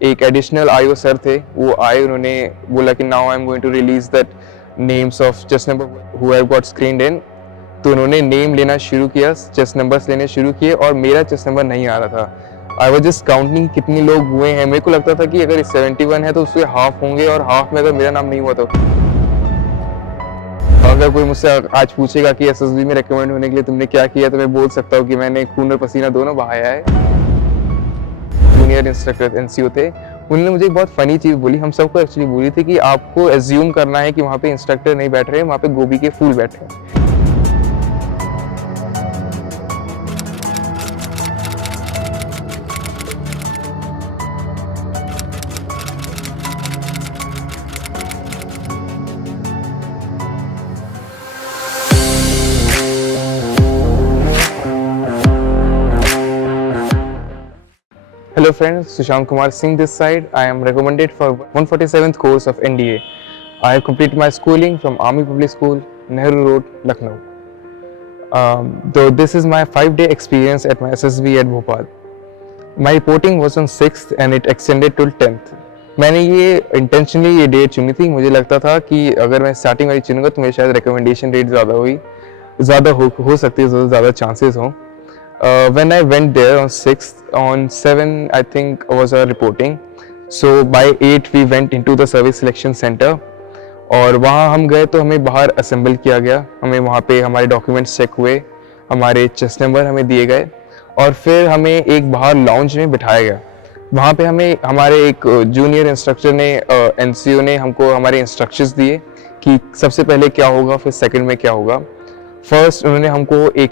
एक additional IO sir थे, वो आए, उन्होंने बोला कि now I am going to release that names of chest number who have got screened in. तो उन्होंने नेम लेना शुरू किया, चेस्ट नंबर्स लेने शुरू किए और मेरा चेस्ट नंबर नहीं आ रहा था। आई वाज जस्ट काउंटिंग कितने लोग हुए हैं। मेरे को लगता था कि अगर 71 है तो उसके हाफ होंगे और हाफ में अगर मेरा नाम नहीं हुआ तो अगर कोई मुझसे आज पूछेगा कि एसएसबी में रिकमेंड होने के लिए तुमने क्या किया, तो मैं बोल सकता हूँ कि मैंने खून और पसीना दोनों बहाया है। जूनियर इंस्ट्रक्टर एनसीओ थे, उन्होंने मुझे एक बहुत फनी चीज़ बोली, हम सबको एक्चुअली बोली थी कि आपको एज्यूम करना है कि वहाँ पे इंस्ट्रक्टर नहीं बैठ रहे, वहाँ पे गोभी के फूल बैठे हैं। Hello friends, Sushant Kumar Singh this side. I am recommended for 147th course of NDA. I have completed my schooling from Army Public School, Nehru Road, Lucknow. Though this is my 5-day experience at my SSB at Bhopal. My reporting was on 6th and it extended till 10th. मैंने ये intentionally ये date चुनी थी, मुझे लगता था कि अगर मैं स्टार्टिंग वाली चुनूंगा तो मेरी शायद रिकमेंडेशन रेट ज़्यादा हो सकती है, ज़्यादा चांसेस हों। When I went there on 6th, on 7 I think was our reporting. So by 8 we went into the service selection center और वहाँ हम गए तो हमें बाहर असेंबल किया गया। हमें वहाँ पे हमारे डॉक्यूमेंट्स चेक हुए, हमारे चेस्ट नंबर हमें दिए गए और फिर हमें एक बाहर लाउंज में बिठाया गया। वहाँ पे हमें हमारे एक जूनियर इंस्ट्रक्टर ने एनसीओ ने हमको हमारे इंस्ट्रक्शंस दिए कि सबसे पहले क्या होगा, फिर सेकंड में क्या होगा। फर्स्ट उन्होंने हमको एक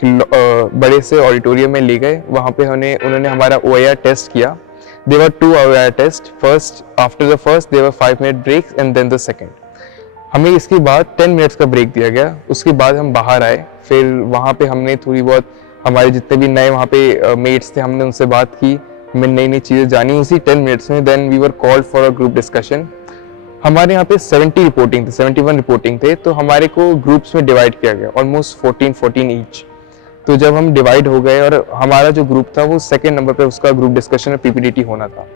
बड़े से ऑडिटोरियम में ले गए, वहाँ पे उन्होंने हमारा OIR टेस्ट किया। There were 2 OIR test, first after the first there were 5 minute break and then the second. हमें इसके बाद 10 मिनट्स का ब्रेक दिया गया। उसके बाद हम बाहर आए, फिर वहाँ पे हमने थोड़ी बहुत हमारे जितने भी नए वहाँ पे मेट्स थे, हमने उनसे बात की, हमें नई नई चीज़ें जानी उसी 10 मिनट्स में। Then we were called for a group discussion. हमारे यहाँ पे 71 रिपोर्टिंग थे, तो हमारे को ग्रुप्स में डिवाइड किया गया, ऑलमोस्ट 14 ईच। तो जब हम डिवाइड हो गए और हमारा जो ग्रुप था वो सेकंड नंबर पे उसका ग्रुप डिस्कशन और पीपीडीटी होना था।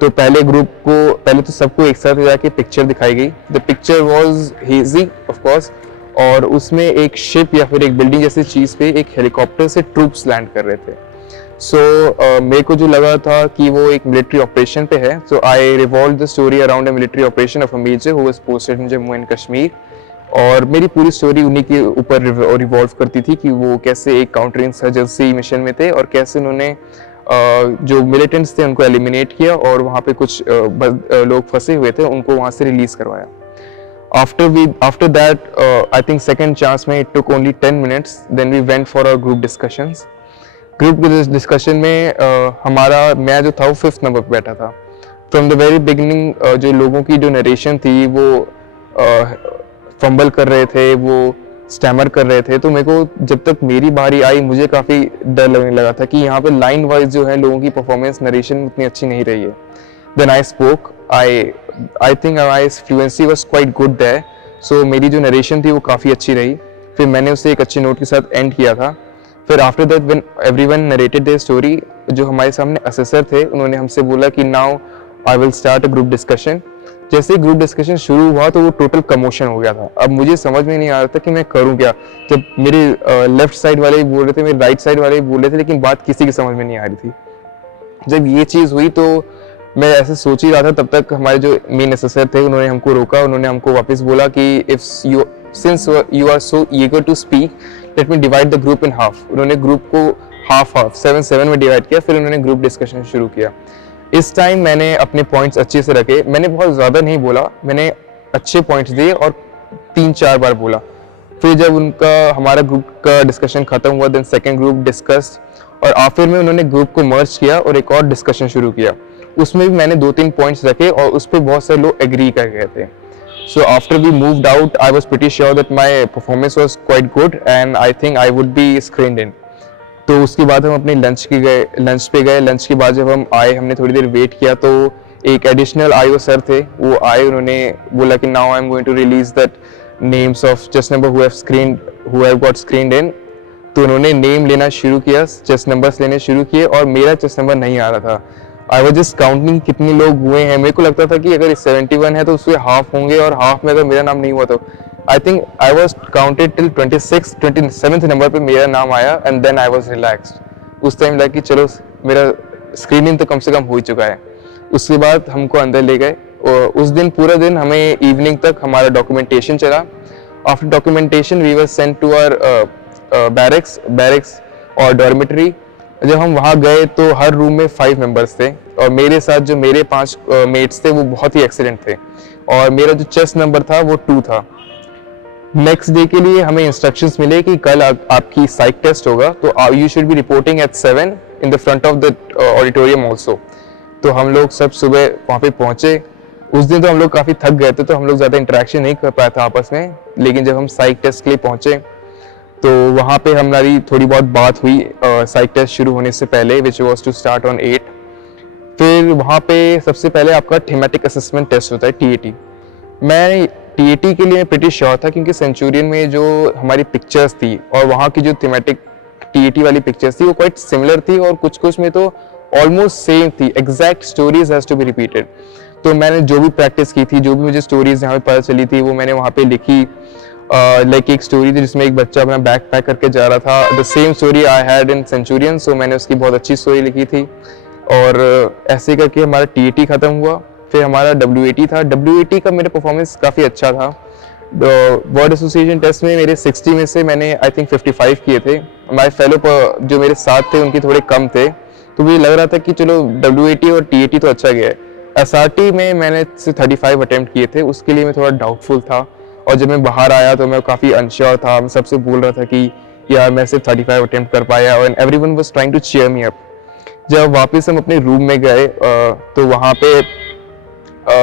तो पहले तो सबको एक साथ जाके पिक्चर दिखाई गई। The picture was hazy of course, और उसमें एक शिप या फिर एक बिल्डिंग जैसी चीज़ पे एक हेलीकॉप्टर से ट्रूप्स लैंड कर रहे थे। सो मेरे को जो लगा था कि वो एक मिलिट्री ऑपरेशन पे है, so I revolve the story around a military operation of a major who was posted in Jammu and Kashmir. और मेरी पूरी स्टोरी उन्हीं के ऊपर रिवॉल्व करती थी कि वो कैसे एक काउंटर इंसर्जेंसी मिशन में थे और कैसे उन्होंने जो मिलिटेंट्स थे उनको एलिमिनेट किया और वहाँ पे कुछ लोग फंसे हुए थे उनको वहाँ से रिलीज करवाया। After that, I think second chance में it took only 10 minutes. Then we went for our group discussions. Group discussion में मैं जो था वो 5th नंबर पर बैठा था। फ्रॉम द वेरी बिगिनिंग जो लोगों की जो नरेशन थी वो फंबल कर रहे थे, वो स्टैमर कर रहे थे। तो मेरे को जब तक मेरी बारी आई मुझे काफ़ी डर लगने लगा था कि यहाँ पे लाइन वाइज जो है लोगों की परफॉर्मेंस नरेशन उतनी अच्छी नहीं रही है। Then I spoke, I think my fluency was quite good there, so मेरी जो नरेशन थी वो काफ़ी अच्छी रही। फिर मैंने उसे एक अच्छे नोट के साथ एंड किया था। फिर after that when everyone narrated their story, जो हमारे सामने असेसर थे उन्होंने हमसे बोला कि now I will start a group discussion. जैसे ही ग्रुप डिस्कशन शुरू हुआ तो वो टोटल कमोशन हो गया था। अब मुझे समझ में नहीं आ रहा था कि मैं करूं क्या। जब मेरे लेफ्ट साइड वाले भी बोल रहे थे, मेरे राइट साइड वाले भी बोल रहे थे, लेकिन बात किसी की समझ में नहीं आ रही थी। जब ये चीज़ हुई तो मैं ऐसे सोच ही रहा था, तब तक हमारे जो मेन असेसर थे उन्होंने हमको रोका। उन्होंने हमको वापस बोला कि since you are so eager to speak, let me divide the group in half. उन्होंने ग्रुप को हाफ 7 में डिवाइड किया। फिर उन्होंने ग्रुप डिस्कशन शुरू किया। इस टाइम मैंने अपने पॉइंट्स अच्छे से रखे, मैंने बहुत ज़्यादा नहीं बोला, मैंने अच्छे पॉइंट्स दिए और 3-4 बार बोला। फिर जब हमारा ग्रुप का डिस्कशन खत्म हुआ, देन सेकेंड ग्रुप डिस्कस्ड और आखिर में उन्होंने ग्रुप को मर्ज किया और एक और डिस्कशन शुरू किया। उसमें भी मैंने 2-3 पॉइंट्स रखे और उस पर बहुत सारे लोग एग्री कर गए थे। So after we moved out, I was pretty sure that my performance was quite good and I think I would be screened in. तो उसके बाद हम अपने लंच पे गए। लंच के बाद जब हम आए, हमने थोड़ी देर वेट किया तो एक एडिशनल आईओ सर थे, वो आए, उन्होंने बोला कि now I am going to release that names of chest number who have got screened in. तो उन्होंने नेम लेना शुरू किया, चेस्ट नंबर्स लेने शुरू किए और मेरा चेस्ट नंबर नहीं आ रहा था। आई वाज जस्ट काउंटिंग कितने लोग हुए हैं। मेरे को लगता था कि अगर 71 है तो उसके हाफ होंगे, और हाफ में अगर मेरा नाम नहीं हुआ तो I think I was counted till 27th number पे मेरा नाम आया, and then I was relaxed. उस टाइम लगा कि चलो मेरा स्क्रीनिंग तो कम से कम हो ही चुका है। उसके बाद हमको अंदर ले गए, और उस दिन पूरा दिन हमें इवनिंग तक हमारा डॉक्यूमेंटेशन चला। After documentation we were sent to our barracks और डॉर्मेटरी। जब हम वहाँ गए तो हर रूम में 5 मेंबर्स थे, और मेरे साथ जो मेरे 5 मेट्स थे वो बहुत ही एक्सीलेंट थे, और मेरा जो चेस्ट नंबर था वो 2 था। नेक्स्ट डे के लिए हमें इंस्ट्रक्शंस मिले कि कल आपकी साइक टेस्ट होगा, तो you should be reporting at 7 in the front of the auditorium also. तो हम लोग सब सुबह वहाँ पे पहुँचे। उस दिन तो हम लोग काफ़ी थक गए थे, तो हम लोग ज़्यादा इंटरेक्शन नहीं कर पाया था आपस में, लेकिन जब हम साइक टेस्ट के लिए पहुँचे तो वहाँ पे हमारी थोड़ी बहुत बात हुई साइक टेस्ट शुरू होने से पहले, which was to start on 8। फिर वहाँ पे सबसे पहले आपका थीमेटिक असेसमेंट टेस्ट होता है, TAT। मैं TAT के लिए प्रिटी श्योर था, क्योंकि सेंचुरियन में जो हमारी पिक्चर्स थी और वहाँ की जो थीमेटिक TAT वाली पिक्चर्स थी वो क्वाइट सिमिलर थी, और कुछ कुछ में तो ऑलमोस्ट सेम थी। Exact stories has to be repeated. तो मैंने जो भी प्रैक्टिस की थी, जो भी मुझे स्टोरीज यहाँ पे पता चली थी, वो मैंने वहाँ पे लिखी। लाइक एक स्टोरी थी जिसमें एक बच्चा अपना बैग पैक करके जा रहा था, the same story I had in Centurion, so मैंने उसकी बहुत अच्छी स्टोरी लिखी थी। और ऐसे करके हमारा TAT खत्म हुआ। फिर हमारा WAT था। WAT का मेरा परफॉर्मेंस काफ़ी अच्छा था। वर्ड एसोसिएशन टेस्ट में मेरे 60 में से मैंने आई थिंक 55 किए थे। हमारे फेलो जो मेरे साथ थे उनके थोड़े कम थे, तो मुझे लग रहा था कि चलो WAT और TAT तो अच्छा गया है। SRT में मैंने 35 अटेम्प्ट किए थे, उसके लिए मैं थोड़ा डाउटफुल था, और जब मैं बाहर आया तो मैं काफ़ी अनश्योर था। मैं सबसे बोल रहा था कि यार मैं सिर्फ 35 अटेम्प्ट कर पाया, और everyone was trying to cheer me up. जब वापस हम अपने रूम में गए तो वहाँ पे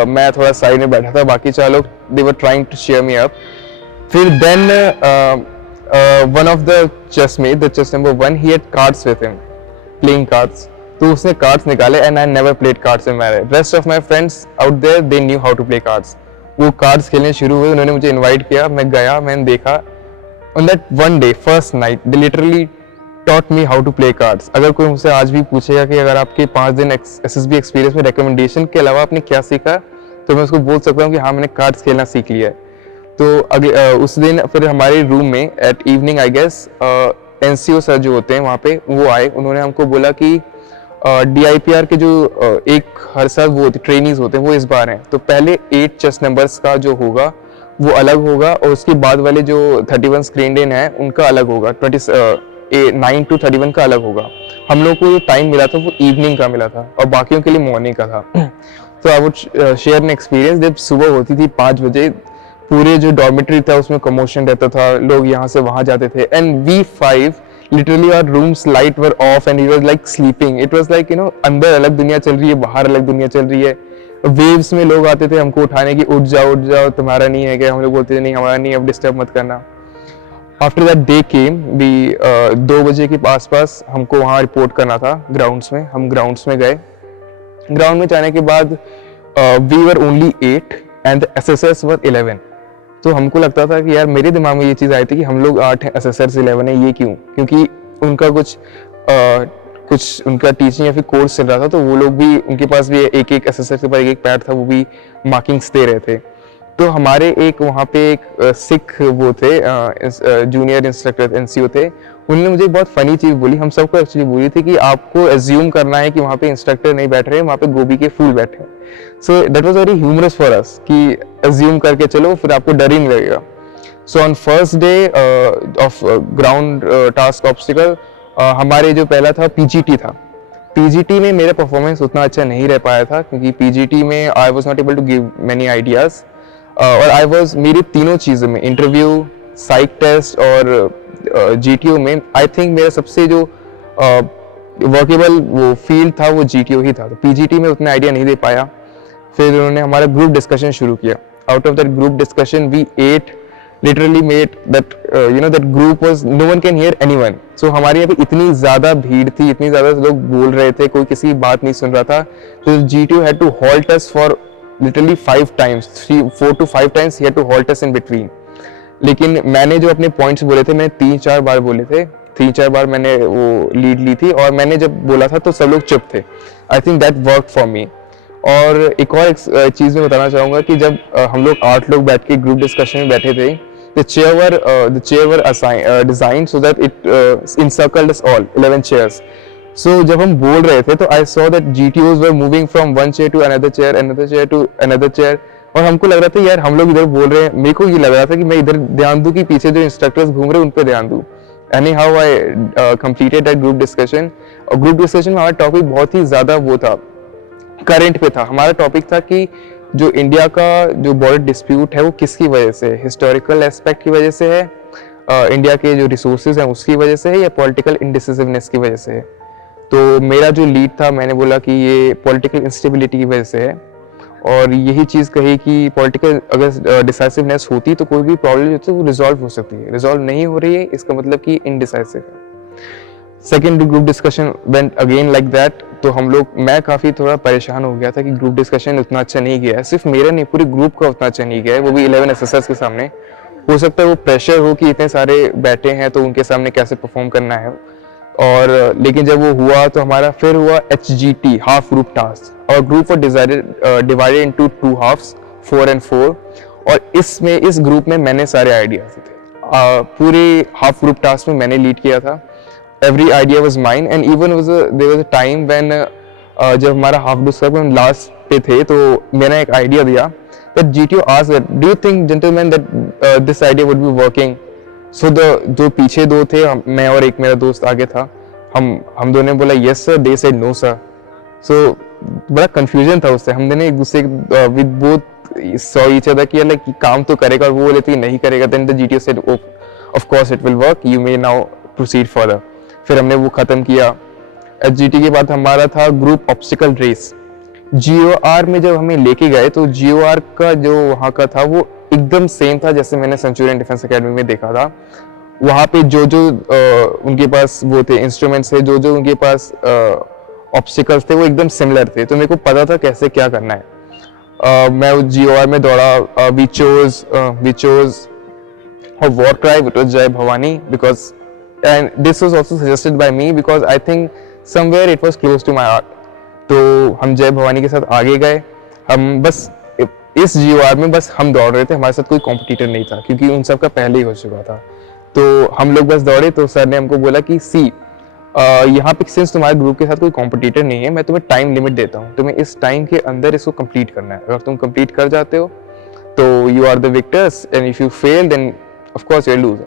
मैं थोड़ा साइड में बैठा था, बाकी 4 लोग they were trying to cheer me up. फिर then one of the chessmate, the chess number 1, he had cards with him, playing cards. तो उसने कार्ड्स निकाले, and I never played cards in my life. Rest of my friends out there they knew how to play cards. वो cards खेलने शुरू हुए, उन्होंने मुझे invite किया, मैं गया, मैंने देखा। On that one day, first night, they literally taught me how to play cards. अगर कोई मुझसे आज भी पूछेगा कि अगर आपके 5 दिन SSB एक्सपीरियंस में रिकमेंडेशन के अलावा आपने क्या सीखा, तो मैं उसको बोल सकता हूँ कि हाँ, मैंने कार्ड्स खेलना सीख लिया है। तो अगले उस दिन फिर हमारे रूम में at evening I guess NCO sir जो होते हैं वहाँ पे, वो आए। उन्होंने हमको बोला कि DIPR के जो एक हर साल वो ट्रेनीज होते हैं वो इस बार हैं, तो पहले 8 चेस नंबर्स का जो होगा वो अलग होगा, और उसके बाद वाले जो 31 स्क्रीन इन है उनका अलग होगा, 9 to 31 का अलग होगा। हम लोग को जो टाइम मिला था वो इवनिंग का मिला था, और बाकियों के लिए मॉर्निंग का था। तो I would share an experience. जब सुबह होती थी 5 बजे, पूरे जो डॉर्मेटरी था उसमें कमोशन रहता था, लोग यहाँ से वहाँ जाते थे, and V5 literally our rooms light were off and he was like sleeping. It was like, you know, अंदर अलग दुनिया चल रही है, बाहर अलग दुनिया चल रही है। वेव्स में लोग आते थे हमको उठाने की, उठ जाओ, तुम्हारा नहीं है क्या? हम लोग बोलते थे नहीं हमारा नहीं, अब डिस्टर्ब मत करना। आफ्टर दैट डे केम, भी 2 बजे के आसपास हमको वहाँ रिपोर्ट करना था ग्राउंड्स में। हम ग्राउंड्स में गए। ग्राउंड में जाने के बाद we were only 8 and SSS were 11। तो हमको लगता था कि यार, मेरे दिमाग में ये चीज़ आई थी कि हम लोग 8 हैं, SSS 11 है, ये क्यों? क्योंकि उनका कुछ उनका टीचिंग या फिर कोर्स चल रहा था, तो वो लोग भी, उनके पास भी एक SSS के पास एक पैड था, वो भी मार्किंग्स दे रहे थे। तो हमारे एक वहाँ पे एक सिख वो थे, जूनियर इंस्ट्रक्टर NCO थे, उन्होंने मुझे बहुत फनी चीज़ बोली। हम सबको एक्चुअली बोली थी कि आपको एज्यूम करना है कि वहाँ पे इंस्ट्रक्टर नहीं बैठ रहे, वहाँ पे गोभी के फूल बैठे हैं। So that was very humorous for us कि एज्यूम करके चलो, फिर आपको डर ही नहीं लगेगा। So on first day of ground task obstacle, हमारे जो पहला था PGT था। PGT में मेरा परफॉर्मेंस उतना अच्छा नहीं रह पाया था, क्योंकि PGT में I was not able to give many ideas, और आई वॉज, मेरी तीनों चीज़ों में, इंटरव्यू, साइक टेस्ट और GTO में, आई थिंक मेरा सबसे जो वर्केबल वो फील्ड था वो GTO ही था। तो PGT में उतना आइडिया नहीं दे पाया। फिर उन्होंने हमारा ग्रुप डिस्कशन शुरू किया। Out of that group discussion we 8 literally made that that group was no one can hear anyone. So हमारे यहाँ पे इतनी ज़्यादा भीड़ थी, इतनी ज़्यादा लोग बोल रहे थे, कोई किसी की बात नहीं सुन रहा था। तो GTO had to halt us for literally 5 times, 4 to 5 times he had to halt us in between. लेकिन मैंने जो अपने पॉइंट्स बोले थे, मैंने 3-4 बार बोले थे, 3-4 बार मैंने वो लीड ली थी और मैंने जब बोला था तो सब लोग चुप थे. I think that work for me. और एक और चीज़ मैं बताना चाहूँगा कि जब हम लोग 8 लोग बैठ के ग्रुप डिस्कशन में बैठे थे, the chair were designed so that it encircled us all, 11 chairs. So जब हम बोल रहे थे तो I saw that GTOs were moving from one chair to another chair to another chair. और हमको लग रहा था यार हम लोग इधर बोल रहे हैं, मेरे को ये लग रहा था कि मैं इधर ध्यान दूं कि पीछे जो इंस्ट्रक्टर्स घूम रहे हैं उन पे ध्यान दूं. Anyhow I completed that group discussion. और ग्रुप डिस्कशन में हमारा टॉपिक बहुत ही ज़्यादा वो था, करंट पे था. हमारा टॉपिक था कि जो इंडिया का जो बॉर्डर डिस्प्यूट है वो किसकी वजह से है, हिस्टोरिकल एस्पेक्ट की वजह से है, इंडिया के जो रिसोर्सेज हैं उसकी वजह से है, या पॉलिटिकल इंडिसिसिवनेस की वजह से है. तो मेरा जो लीड था, मैंने बोला कि ये पॉलिटिकल इंस्टेबिलिटी की वजह से है. और यही चीज़ कही कि पॉलिटिकल अगर डिसाइसिवनेस होती तो कोई भी प्रॉब्लम जो है वो रिजॉल्व हो सकती है. रिजॉल्व नहीं हो रही है इसका मतलब कि इनडिसाइसिव है. Second group discussion went again like that. तो हम लोग, मैं काफ़ी थोड़ा परेशान हो गया था कि ग्रुप डिस्कशन उतना अच्छा नहीं गया है. सिर्फ मेरा नहीं, पूरे ग्रुप का उतना अच्छा नहीं गया है, वो भी 11 एसएसएस के सामने. हो सकता है वो प्रेशर हो कि इतने सारे बैठे हैं तो उनके सामने कैसे परफॉर्म करना है. और लेकिन जब वो हुआ तो हमारा फिर हुआ HGT, हाफ ग्रुप टास्क. और group were divided into 2 halves, 4 and 4. और इस ग्रुप में मैंने सारे आइडियाज थे. पूरे हाफ ग्रुप टास्क में मैंने लीड किया था. Every idea was mine, and even there was a time when जब हमारा हाफ डिस्कशन में लास्ट पे थे तो मैंने एक आइडिया दिया that GTO asked that, do you think gentlemen that this idea would be working? So जो पीछे दो थे, मैं और एक मेरा दोस्त आगे था, हम दोनों ने बोला yes sir, they said no sir. So बड़ा कंफ्यूजन था उससे. हम दोनों एक दूसरे with both saw each other कि लाइक काम तो करेगा, और वो बोले थे नहीं करेगा. Then the GTO said, oh, of course it will work, you may now proceed further. फिर हमने वो ख़त्म किया. HGT के बाद हमारा था ग्रुप ऑब्स्टिकल रेस. GOR में जब हमें लेके गए तो GOR का जो वहाँ का था वो एकदम सेम था जैसे मैंने सेंचुरियन डिफेंस एकेडमी में देखा था. वहाँ पे जो उनके पास वो थे इंस्ट्रूमेंट्स थे, जो उनके पास ऑब्स्टिकल्स थे वो एकदम सिमिलर थे. तो मेरे को पता था कैसे क्या करना है. मैं GOR में दौड़ा. We chose a war cry, which was Jai Bhavani, because and this was also suggested by me because I think somewhere it was close to my heart. तो हम जय भवानी के साथ आगे गए. हम बस इस GOR में बस हम दौड़ रहे थे, हमारे साथ कोई कॉम्पिटिटर नहीं था क्योंकि उन सब का पहले ही हो चुका था. तो हम लोग बस दौड़े तो सर ने हमको बोला कि यहाँ पे सिंस तुम्हारे ग्रुप के साथ कोई कॉम्पिटिटर नहीं है, मैं तुम्हें टाइम लिमिट देता हूँ, तुम्हें इस टाइम के अंदर इसको कंप्लीट करना है. अगर तुम कंप्लीट कर जाते हो तो you are the victors, and if you fail then of course you are loser.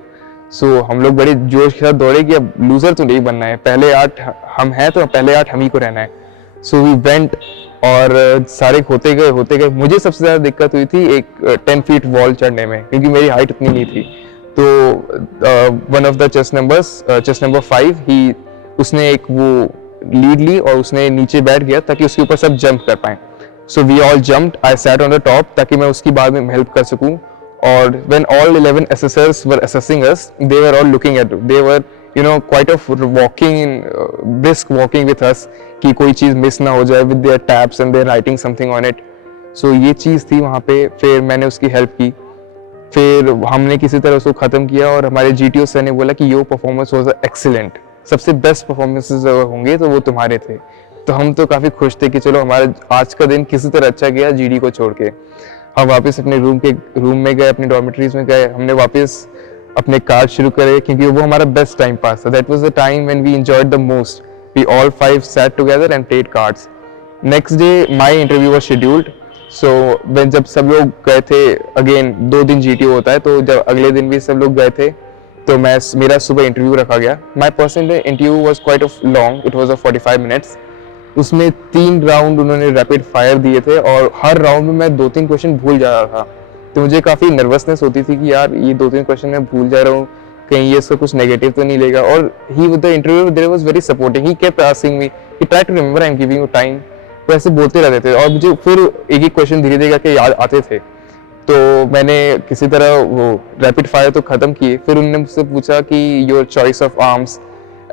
So हम लोग बड़े जोश के साथ दौड़े कि अब लूजर तो नहीं बनना है, पहले 8 हम हैं तो पहले 8 हम ही को रहना है. सो वी वेंट और सारे होते गए. मुझे सबसे ज़्यादा दिक्कत हुई थी एक 10 फीट वॉल चढ़ने में क्योंकि मेरी हाइट उतनी नहीं थी. तो one of the chest number 5 उसने एक वो लीड ली और उसने नीचे बैठ गया ताकि उसके ऊपर सब जंप कर पाएं. So we all jumped. I sat on the top ताकि मैं उसकी बाद में हेल्प कर सकूं. Or when all 11 SSRs were assessing us, they were all looking at, they were quite of brisk walking with us कि कोई चीज़ मिस ना हो जाए with their tabs and they're writing something on it. So ये चीज़ थी वहाँ पे. फिर मैंने उसकी हेल्प की. फिर हमने किसी तरह उसको ख़त्म किया और हमारे GTO सर ने बोला कि योर परफॉर्मेंस वाज एक्सीलेंट, सबसे बेस्ट परफॉर्मेंसेस अगर होंगे तो वो तुम्हारे थे. तो हम तो काफ़ी खुश थे कि चलो हमारा आज का दिन किसी तरह अच्छा गया GD को छोड़ के. हम वापस अपने रूम में गए, अपने डॉर्मेटरीज में गए. हमने वापस अपने कार्ड शुरू करे क्योंकि वो हमारा बेस्ट टाइम पास था. That was the time when we enjoyed the most. We all 5 sat together and played cards. Next day my interview was scheduled. So when जब सब लोग गए थे, अगेन 2 दिन GTO होता है, तो जब अगले दिन भी सब लोग गए थे तो मेरा सुबह इंटरव्यू रखा गया. My personal interview was quite of long. It was of 45 minutes. उसमें 3 राउंड उन्होंने रैपिड फायर दिए थे और हर राउंड में मैं 2-3 क्वेश्चन भूल जा रहा था. तो मुझे काफ़ी नर्वसनेस होती थी कि यार ये 2-3 क्वेश्चन मैं भूल जा रहा हूँ, कहीं ये इसका कुछ नेगेटिव तो नहीं लेगा. और he with the interview there was very supporting. He kept asking me कि try to remember, I am giving you time. तो ऐसे बोलते रहते थे और मुझे फिर एक क्वेश्चन धीरे धीरे करके याद आते थे. तो मैंने किसी तरह वो रैपिड फायर तो ख़त्म किए. फिर उन्होंने मुझसे पूछा कि your choice of arms,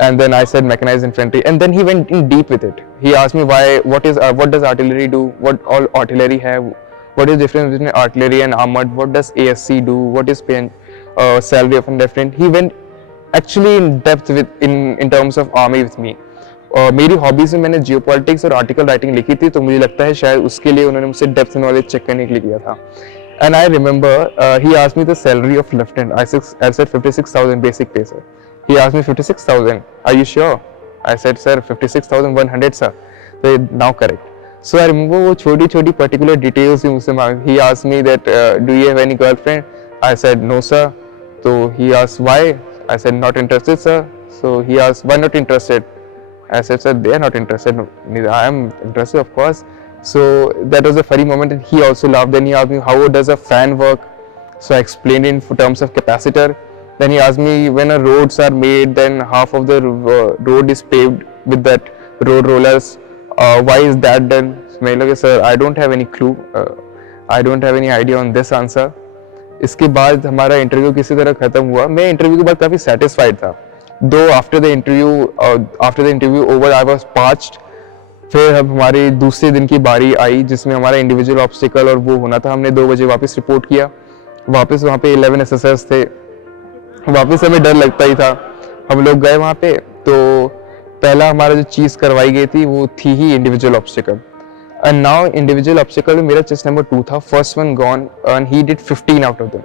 and then I said mechanized infantry, and then he went in deep with it. He asked me what does artillery do, what all artillery have, what is difference between artillery and armored, what does ASC do, what is salary of a different. He went actually in depth with in terms of army with me. और मेरी hobbies में मैंने geopolitics और article writing लिखी थी, तो मुझे लगता है शायद उसके लिए उन्होंने मुझसे डेप्थ नॉलेज चेक करने के लिए किया था। And I remember he asked me the salary of lieutenant. I said 56,000 basic पे sir. He asked me 56,000. Are you sure? I said, sir, 56,100, sir. So now correct. So I remember वो छोटी छोटी particular details भी मुझसे मांगे. He asked me that do you have any girlfriend? I said no, sir. So he asked why? I said not interested, sir. So he asked why not interested? I said, sir, they are not interested. Neither I am interested, of course. So that was a funny moment, and he also laughed. Then he asked me how does a fan work? So I explained in terms of capacitor. Then he asked me when roads are made, then half of the road is paved with that road rollers. Why is that done? मैं लगे sir, I don't have any clue. I don't have any idea on this answer. इसके बाद हमारा interview किसी तरह खत्म हुआ। मैं इंटरव्यू के बाद काफ़ी सेटिस्फाइड था। Though after the interview over, I was parched. फिर अब हमारी दूसरे दिन की बारी आई जिसमें हमारा इंडिविजुअल ऑब्स्टिकल और वो होना था। हमने 2 बजे वापस रिपोर्ट किया। वापस वहाँ पे 11 SSS थे। वापस हमें डर लगता ही था। हम लोग गए वहाँ पे, तो पहला हमारा जो चीज़ करवाई गई थी वो थी ही individual obstacle. And now individual obstacle में मेरा चेस्ट नंबर 2 था, first one gone, and he did 15 out of them.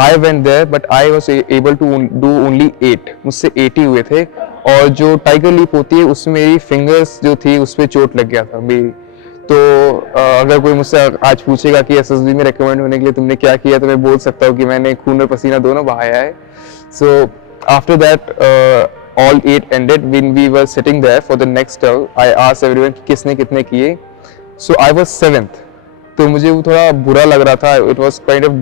I went there but I was able to do only 8। मुझसे 8 ही हुए थे। और जो टाइगर लीप होती है उसमें मेरी फिंगर्स जो थी उस पर चोट लग गया था मेरी। तो अगर कोई मुझसे आज पूछेगा कि एसएसबी में रिकमेंड होने के लिए तुमने क्या किया, तो मैं बोल सकता हूँ कि मैंने खून और पसीना दोनों बहाया है। So after that, all 8 ended. When we were sitting there for the next term, I asked everyone कि किसने कितने किए. So I was 7th. तो मुझे वो थोड़ा बुरा लग रहा था. It was kind of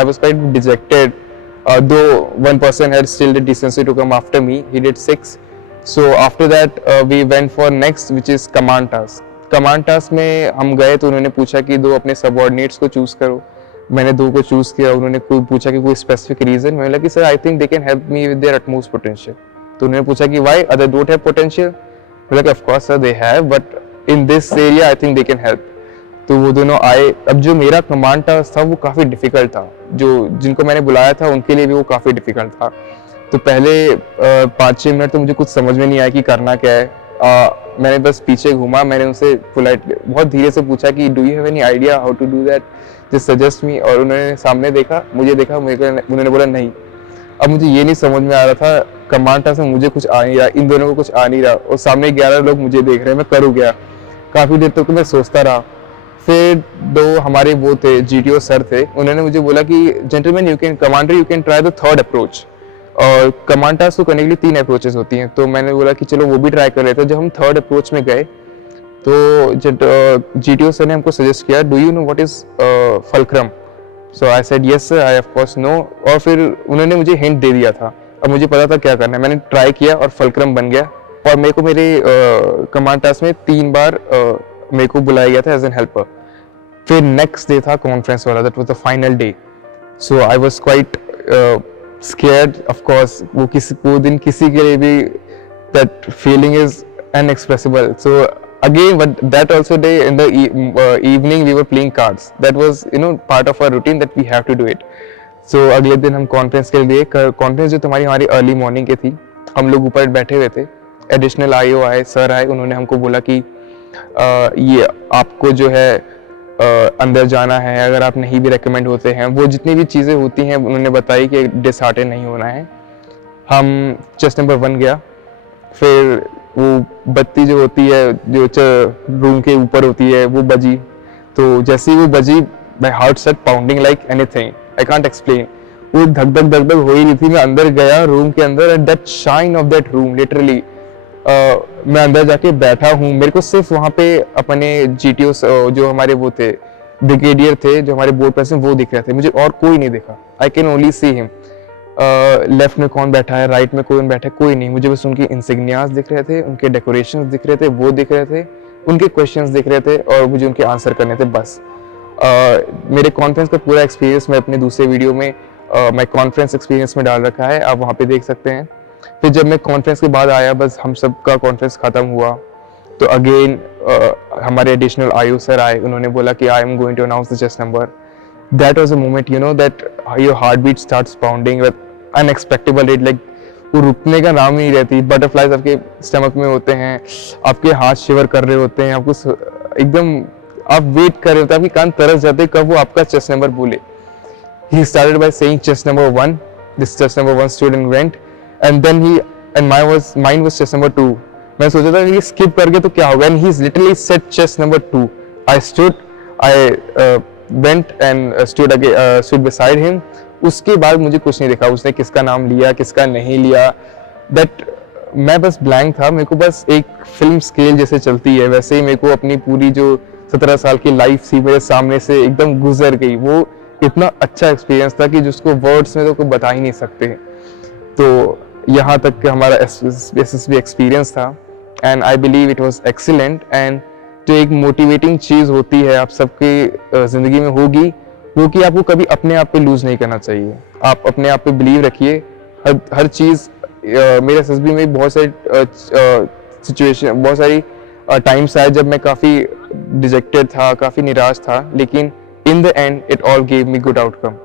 I was quite dejected. Though one person had still the decency to come after me. He did 6. So after that, we went for next, which is command task. Command task में हम गए तो उन्होंने पूछा कि 2 अपने subordinates को choose करो. मैंने 2 को चूज़ किया। उन्होंने कोई पूछा कि कोई स्पेसिफिक रीज़न। मैंने लगा कि sir I think they can help me with their utmost potential. तो उन्होंने पूछा कि why other don't have potential. मैंने लगा of course sir they have, but in this area I think they can help. तो वो दोनों आए। अब जो मेरा कमांड टास्क था वो काफ़ी डिफिकल्ट था। जो जिनको मैंने बुलाया था उनके लिए भी वो काफ़ी डिफिकल्ट था। तो पहले 5-6 मिनट तो मुझे कुछ समझ में नहीं आया कि करना क्या है। मैंने बस पीछे घूमा। मैंने उनसे पोलाइटली बहुत धीरे से पूछा कि do you have any idea how to do that, just suggest me. और उन्होंने सामने देखा, मुझे देखा, उन्होंने बोला नहीं। अब मुझे ये नहीं समझ में आ रहा था कमांड टास्क में मुझे कुछ आ नहीं रहा, इन दोनों को कुछ आ नहीं रहा, और सामने 11 लोग मुझे देख रहे हैं। मैं करूँ क्या? काफ़ी देर तक तो मैं सोचता रहा। फिर 2 हमारे वो थे GTO सर थे, उन्होंने मुझे बोला कि gentleman you can try the third approach. और कमांड टास्क को करने के लिए 3 अप्रोचेस होती हैं। तो मैंने बोला कि चलो वो भी ट्राई कर लेते हैं। जब हम थर्ड अप्रोच में गए तो GTO सर ने हमको सजेस्ट किया, do you know what is fulcrum? So I said yes sir, I of course know. और फिर उन्होंने मुझे हिंट दे दिया था। अब मुझे पता था क्या करना है। मैंने ट्राई किया और फल्क्रम बन गया। और मेरे को मेरे कमांड टास्क में 3 बार मेरे को बुलाया गया था एज एन हेल्पर। फिर नेक्स्ट डे था कॉन्फ्रेंस वाला, that was the final day. So I was quite scared, of course. वो दिन किसी के लिए भी that feeling is inexpressible. So again, but that also day in the evening we were playing cards. That was part of our routine that we have to do it. So अगले दिन हम conference के लिए, conference जो हमारी early morning की थी, हम लोग ऊपर बैठे हुए थे। एडिशनल IO आए, सर आए, उन्होंने हमको बोला कि ये आपको जो है अंदर जाना है। अगर आप नहीं भी रेकमेंड होते हैं, वो जितनी भी चीज़ें होती हैं उन्होंने बताई कि डिसहार्टेन नहीं होना है। हम चेस्ट नंबर 1 गया। फिर वो बत्ती जो होती है जो रूम के ऊपर होती है वो बजी। तो जैसे ही वो बजी, my heart start pounding like anything, I can't explain. वो धक धक हो ही नहीं थी। मैं अंदर गया रूम के अंदर, and that shine of that room literally, मैं अंदर जाके बैठा हूँ। मेरे को सिर्फ वहाँ पे अपने GTO जो हमारे वो थे, ब्रिगेडियर थे, जो हमारे बोर्ड प्रेसिडेंट, वो दिख रहे थे। मुझे और कोई नहीं दिखा। I can only see him. Left में कौन बैठा है, राइट में कौन बैठा है, कोई नहीं। मुझे बस उनकी इंसिग्नियाज दिख रहे थे, उनके डेकोरेशंस दिख रहे थे, वो दिख रहे थे, उनके क्वेश्चंस दिख रहे थे, और मुझे उनके आंसर करने थे बस। मेरे कॉन्फ्रेंस का पूरा एक्सपीरियंस मैं अपने दूसरे वीडियो में मैं कॉन्फ्रेंस एक्सपीरियंस में डाल रखा है, आप वहाँ पे देख सकते हैं। फिर जब मैं कॉन्फ्रेंस के बाद आया, बस हम सब का कॉन्फ्रेंस ख़त्म हुआ, तो अगेन हमारे एडिशनल IO सर आए। उन्होंने बोला कि I am going to announce the chest number. That was a moment that your heart beat starts pounding with unexpectable rate, like वो रुकने का नाम ही नहीं रहती। बटरफ्लाइज आपके स्टमक में होते हैं, आपके हाथ शिवर कर रहे होते हैं, आपको एकदम आप वेट कर रहे होते हैं, आपके कान तरस जाते हैं कब वो आपका चेस्ट नंबर बोले। He started by saying chest number 1. This chest number 1 student went, and then mine was chest number 2. मैं सोचा था कि skip करके तो क्या होगा, and he's literally said chest number 2. I went and stood beside him. उसके बाद मुझे कुछ नहीं दिखा, उसने किसका नाम लिया किसका नहीं लिया, that मैं बस ब्लैंक था। मेरे को बस एक फिल्म स्केल जैसे चलती है वैसे ही मेरे को अपनी पूरी जो 17 साल की लाइफ थी मेरे सामने से एकदम गुजर गई। वो इतना अच्छा एक्सपीरियंस था कि जिसको वर्ड्स में तो कोई बता ही नहीं सकते। तो यहाँ तक कि हमारा SSB एक्सपीरियंस था, and I believe it was excellent. And जो एक मोटिवेटिंग चीज़ होती है आप सबके ज़िंदगी में होगी, वो कि आपको कभी अपने आप पे लूज़ नहीं करना चाहिए। आप अपने आप पे बिलीव रखिए। हर चीज़ मेरे SSB में बहुत सारी सिचुएशन, बहुत सारी टाइम्स आए जब मैं काफ़ी डिजेक्टेड था, काफ़ी निराश था, लेकिन in the end it all gave me good outcome.